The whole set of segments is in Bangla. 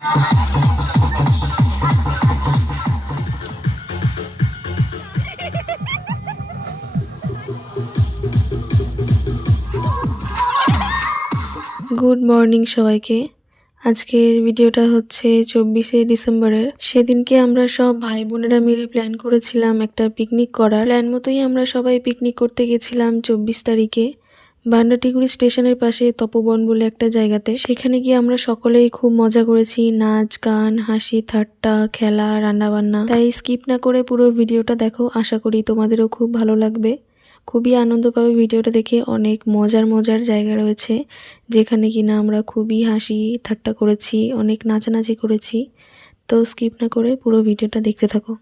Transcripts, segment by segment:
গুড মর্নিং সবাইকে। আজকের ভিডিওটা হচ্ছে 24শে ডিসেম্বরের। সেদিনকে আমরা সব ভাই বোনেরা মিলে প্ল্যান করেছিলাম একটা পিকনিক করার। প্ল্যান মতোই আমরা সবাই পিকনিক করতে গেছিলাম 24 তারিখে ভান্ডারটিগুড়ি স্টেশনের পাশে তপবন বলে একটা জায়গাতে। সেখানে গিয়ে আমরা সকলেই খুব মজা করেছি, নাচ গান হাসি ঠাট্টা খেলা রান্নাবান্না। তাই স্কিপ না করে পুরো ভিডিওটা দেখো, আশা করি তোমাদেরও খুব ভালো লাগবে। খুবই আনন্দ পাবে ভিডিওটা দেখে। অনেক মজার জায়গা রয়েছে যেখানে কিনা আমরা খুবই হাসি ঠাট্টা করেছি, অনেক নাচানাচি করেছি। তো স্কিপ না করে পুরো ভিডিওটা দেখতে থাকো।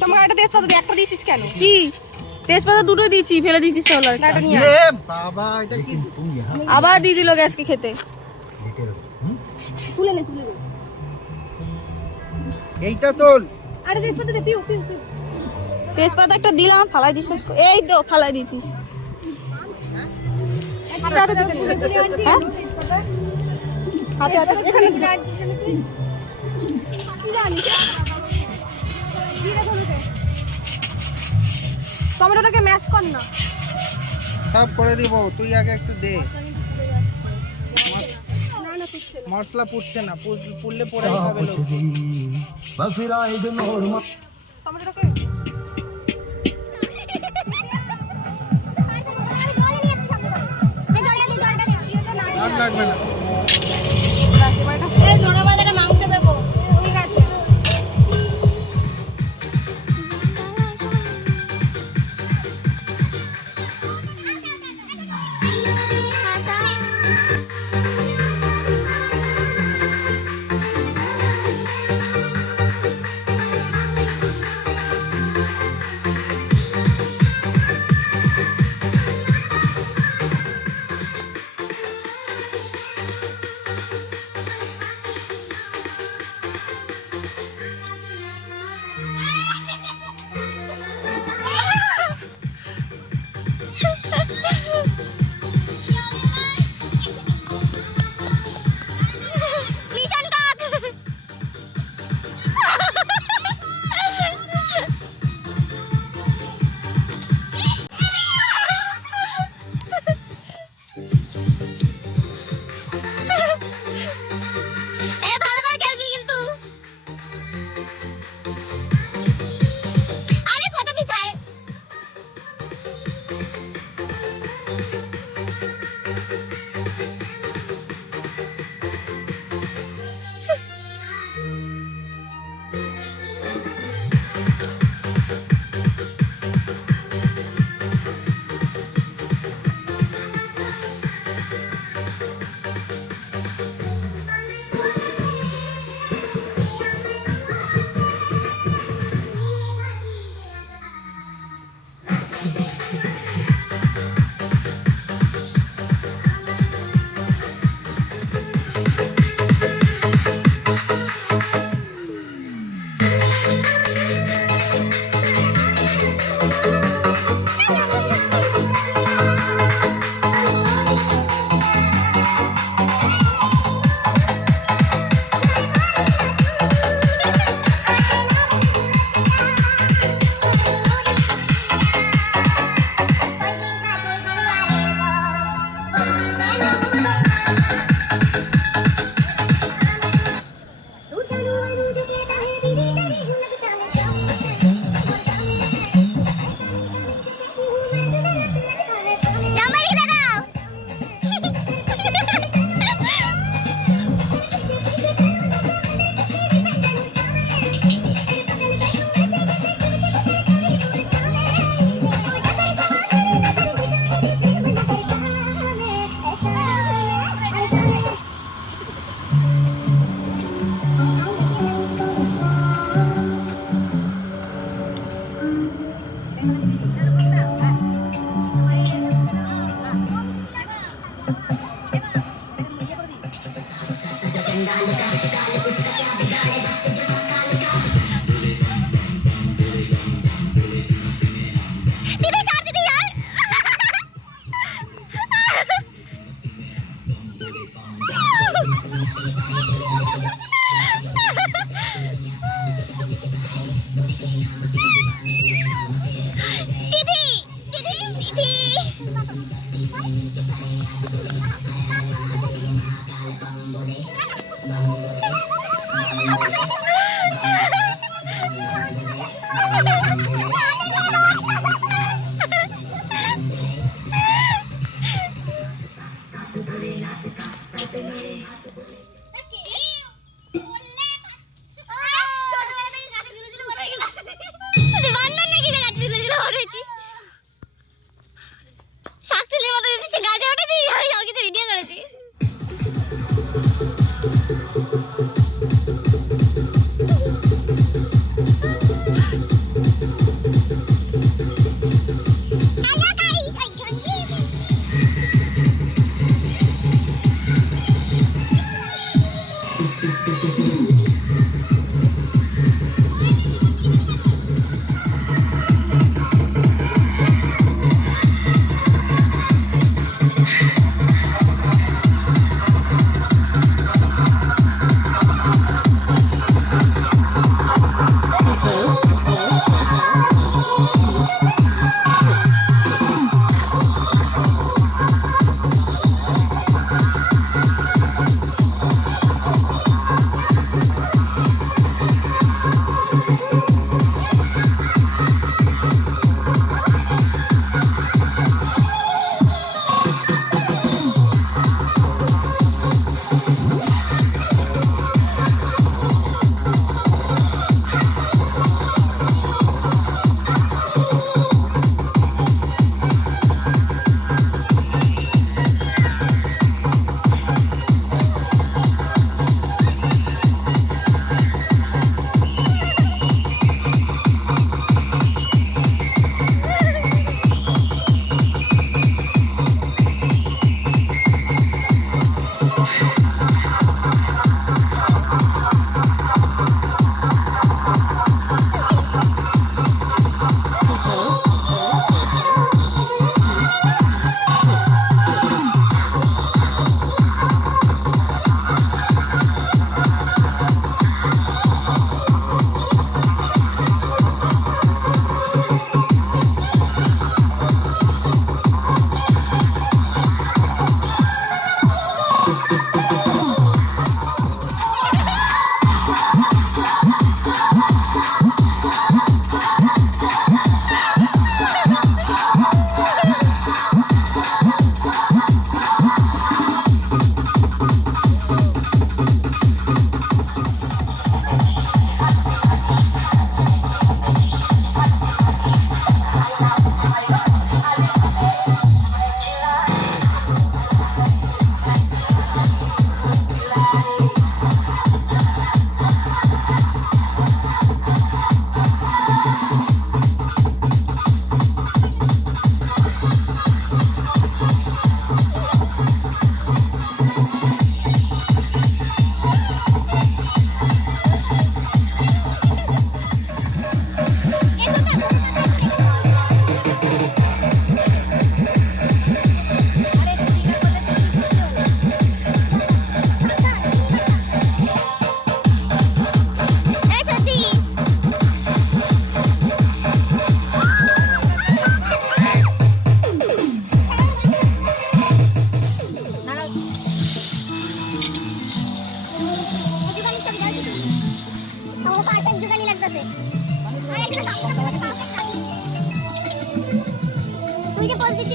তোমাকে একটা তেজপাতা দিয়ে একটা দিয়েছিস কেন? কি তেজপাতা দুটো দিয়েছি, ফেলে দিয়েছিস তাহলে একটা নিয়ে এ বাবা, এটা কি আবার দিয়ে দিল গ্যাসকে খেতে। তুলে নে তুলে নে। এইটা তোল। আরে তেজপাতা দে, পিউ পিউ পিউ। তেজপাতা একটা দিলাম, ফালাই দিছিস। এই তো ফালাই দিয়েছিস। হাতে হাতে দিতে নে। হ্যাঁ হাতে হাতে এখানে কি জানিস? জিরে ধরে দে। টমেটোটাকে ম্যাশ কর না। সব করে দিব, তুই আগে একটু দে। না না তুই মশলা পুড়ছে না, পুড়লে পড়ে যাবে লোক। টমেটোটাকে আর লাগবে না। এই ধনে বাজারে মাংস দেবো। ঠিক আছে।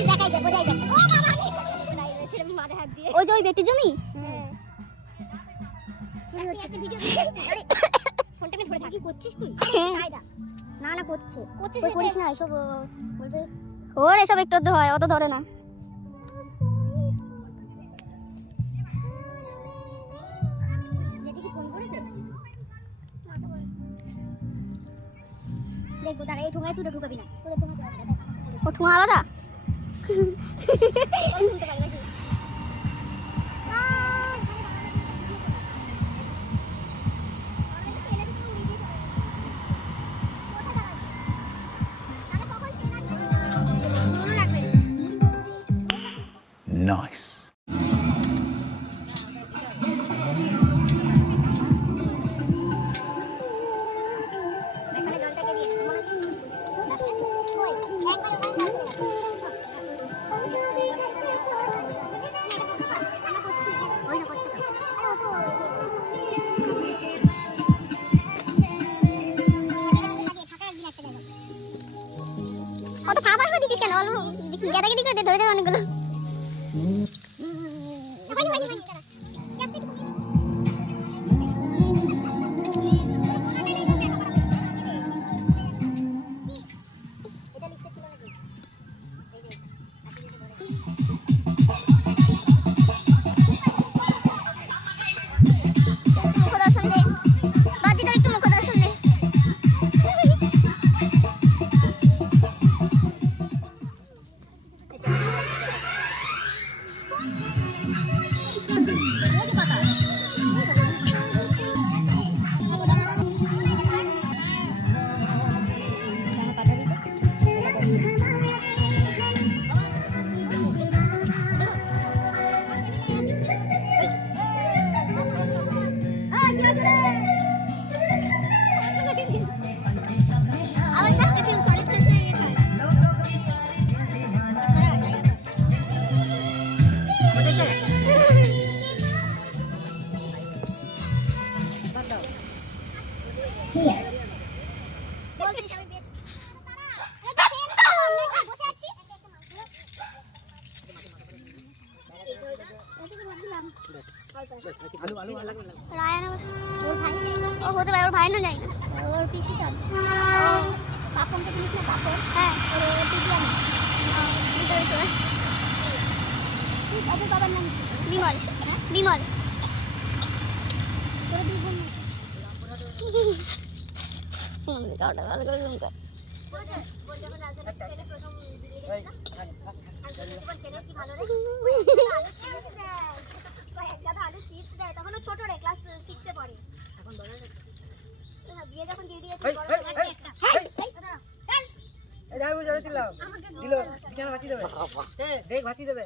দেখাই দে বোঝাই দে ও বাবা মাঝে হাত দিয়ে ওই যে ওই বেটির জমি চুরি হচ্ছে একটা ভিডিও আরে ফোনটা ধরে থাকি করছিস তুই কায়দা না না করছিস করিস না এসব বলবে ওর এসব একটু অত হয় অত ধরে না দেখো তারা এই ঠোঙায় তুই ঢুকাবি না তোদের ঠোঙা ও ঠোঙা আলাদা Nice. কত খাবার করে দিচ্ছিস কেন অল্প গেদাগেদি করে ধরে যাবে অনেকগুলো মুখ দর্শন দে বাদি তোর একটু মুখ দর্শন দে রায়ান ওর ভাই ও হতে পারে ওর ভাই না যাই ওর পিসি চান পাপনটা জিনিস না পাপন হ্যাঁ ওর পিসি আমি বুঝতে পেরেছো ঠিক আছে বাবার নাম বিমল বিমল তোর দুই বোন শুনুন কাটা ভালো করে শুনুন তখন ছোট রে ক্লাস 6 এ পড়ে এখন বড় হয়ে গেছে বিয়ে যখন দিয়ে দিয়েছে বড় হয়ে গেছে একটা এই যাই বুঝে দিলাম দিল বিছানা ভাসি দেবে দেখ ভাসি দেবে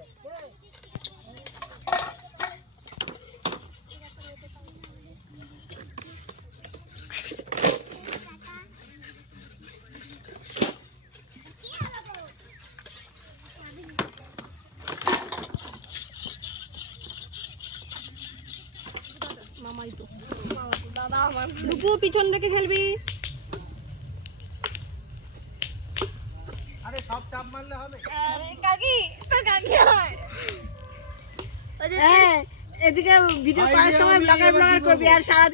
দুপু পিছন থেকে খেলবি আরে সব চাপ মারলে হবে কাকি তোর কাকি হয় হ্যাঁ এদিকে ভিডিও করার সময় ব্লগার করবি আর সারা